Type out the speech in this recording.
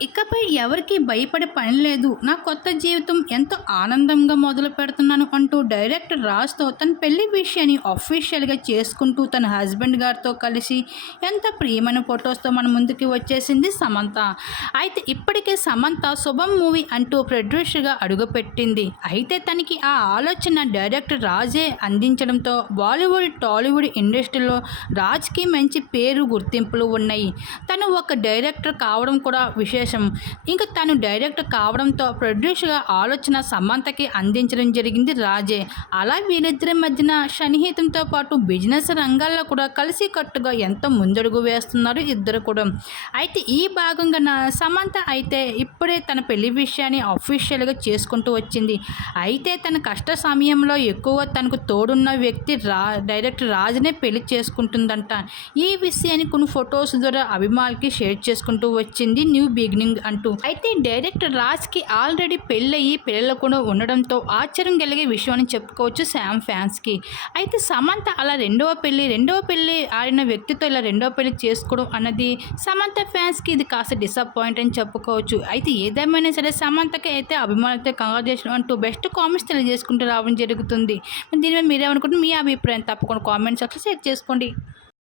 ఇకపై ఎవరికీ భయపడే పని లేదు. నా కొత్త జీవితం ఎంతో ఆనందంగా మొదలు పెడుతున్నాను అంటూ డైరెక్టర్ రాజ్‌తో తన పెళ్లి విషయాన్ని అఫీషియల్‌గా చేసుకుంటూ తన హస్బెండ్ గారితో కలిసి ఎంతో ప్రియమైన ఫోటోస్‌తో మన ముందుకి వచ్చేసింది సమంత. అయితే ఇప్పటికే సమంత 'శుభం' మూవీ అంటూ ప్రొడ్యూసర్‌గా అడుగుపెట్టింది. అయితే తనకి ఆ ఆలోచన డైరెక్టర్ రాజే అందించడంతో బాలీవుడ్, టాలీవుడ్ ఇండస్ట్రీలో రాజ్‌కి మంచి పేరు, గుర్తింపులు ఉన్నాయి. తను ఒక డైరెక్టర్ కావడం కూడా విశేషం. ఇంక తను డైరెక్టర్ కావడంతో ప్రొడ్యూసర్‌గా ఆలోచన సమంతకి అందించడం జరిగింది రాజే. అలా వీరిద్దరి మధ్యన సన్నిహితంతో పాటు బిజినెస్ రంగాల్లో కూడా కలిసికట్టుగా ఎంతో ముందడుగు వేస్తున్నారు ఇద్దరు కూడా. అయితే ఈ భాగంగా సమంత అయితే ఇప్పుడే తన పెళ్లి విషయాన్ని అఫీషియల్‌గా చేసుకుంటూ వచ్చింది. అయితే తన కష్ట సమయంలో ఎక్కువగా తనకు తోడున్న వ్యక్తి డైరెక్టర్ రాజునే పెళ్లి చేసుకుంటుందంట. ఈ విషయాన్ని కొన్ని ఫొటోస్ ద్వారా అభిమానులకి షేర్ చేసుకుంటూ వచ్చింది న్యూ బిగినింగ్ అంటూ. అయితే డైరెక్టర్ రాజ్‌కి ఆల్రెడీ పెళ్ళయి పిల్లలు కూడా ఉండడంతో ఆశ్చర్యం కలిగే విషయం అని చెప్పుకోవచ్చు శామ్ ఫ్యాన్స్‌కి. అయితే సమంత అలా రెండవ పెళ్లి ఆడిన వ్యక్తితో ఇలా రెండవ పెళ్లి చేసుకోవడం అన్నది సమంత ఫ్యాన్స్‌కి ఇది కాస్త డిసప్పాయింట్ అని చెప్పుకోవచ్చు. అయితే ఏదేమైనా సరే సమంతకి అయితే అభిమానులతో కంగ్రాచ్యులేషన్ అంటూ బెస్ట్ కామెంట్స్ తెలియజేసుకుంటూ రావడం జరుగుతుంది. దీని మీద మీరేమనుకుంటున్నారు? మీ అభిప్రాయం తప్పకుండా కామెంట్ సెక్షన్‌లో షేర్ చేసుకోండి.